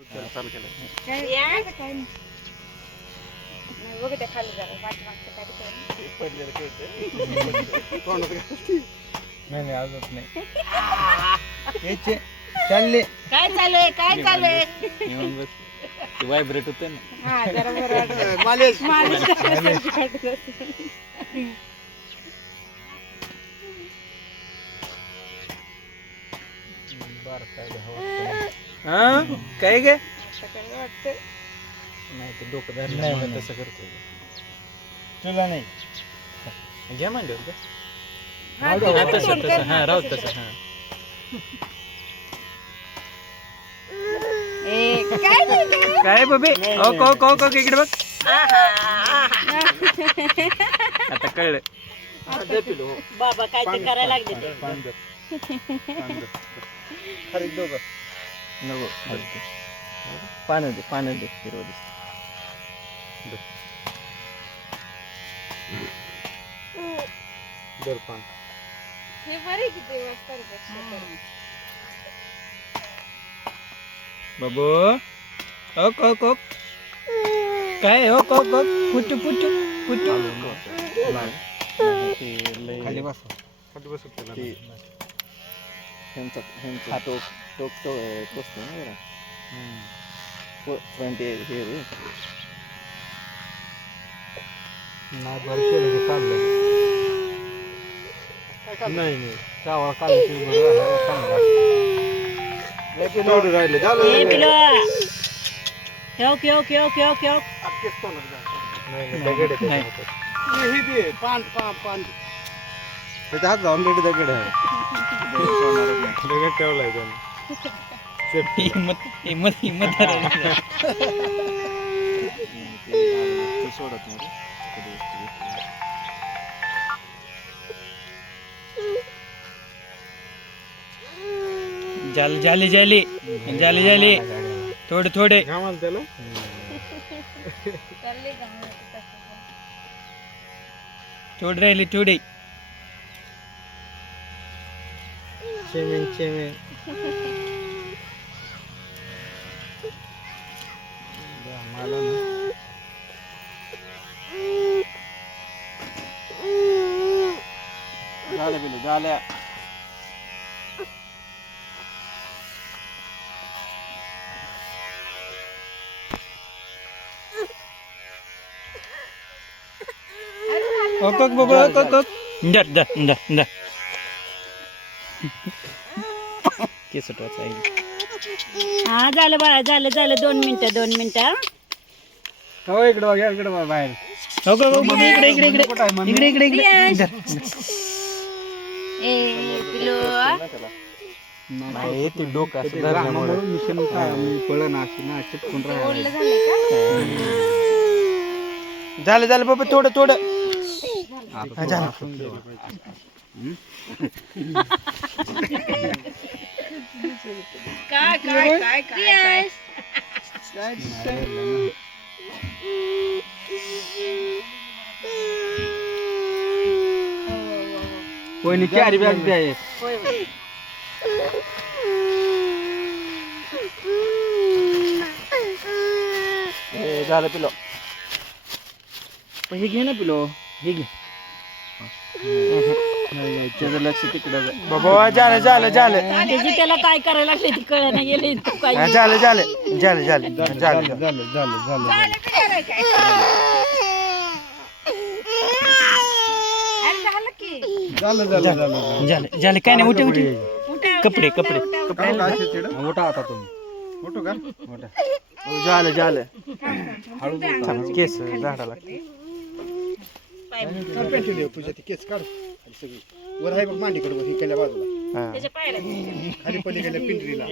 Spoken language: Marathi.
चालू केलं. पडलेलं नाही अजून नाही. चालले काय चालूय काय चालूय व्हायब्रेट होते ना. हा जरा बरं मालिश काय गे वाटतं नाही ते डोकं धरलं नाही, म्हणून नाही. तसं करतोय. तुला नाही घ्या मांडीवर का? हा, हा, तुला तसं तोंड तसं कर हा ना, राहू तसं तसं कर. हा. ए, काय नाही गं? काय बाबे इकडे बघ आता कळलं. बाबा काय ते करायला लागले ते. नको पानं दे हिरवं दिसतं. हे बरे किती वाजता बाबू काय पुटू खाली बस ह्यांचा टोक टोचतो ना जरा. फ्रंट हे नाही बरं केलं की चाललं नाही चावळ काढलं की बरं झालं, चांगलं असतं. राहिले ए पिलो ठेव हात जाऊन दगड आहे ठेवलाय हिम्मत सोडत नाही. जाली थोडे चालले थोडी राहिली थोडी चिमिन मला ना झालं पिलू झाल्या. केस टोचायला. हा झालं बाळा झालं 2 मिनिटं हो इकडे बघ बाहेर इकडे ए पिलो नाही ते डोकं असं धरल्यामुळे मिशन पळण अशी ना चिटकून ओढलं झालंय का झालं बाबा थोडं काय कोणी कॅरी बॅग द्याय होय होय. झालं पिलो. हे घे ना पिलो हे घे. त्याचं लक्ष तिकडं बाबा झालं त्याची त्याला काय करायला लागले ती कळना गेले काय झालं काय नाही उठे कपडे मोठा आता तुम्ही झालं हळू केस झाडा लागते तुझ्या ती केस काढ सगळी वर आहे बघ मांडीकडे ही केल्या बाजूला त्याच्या पायाला खाली पलीकडल्या पिंजरीला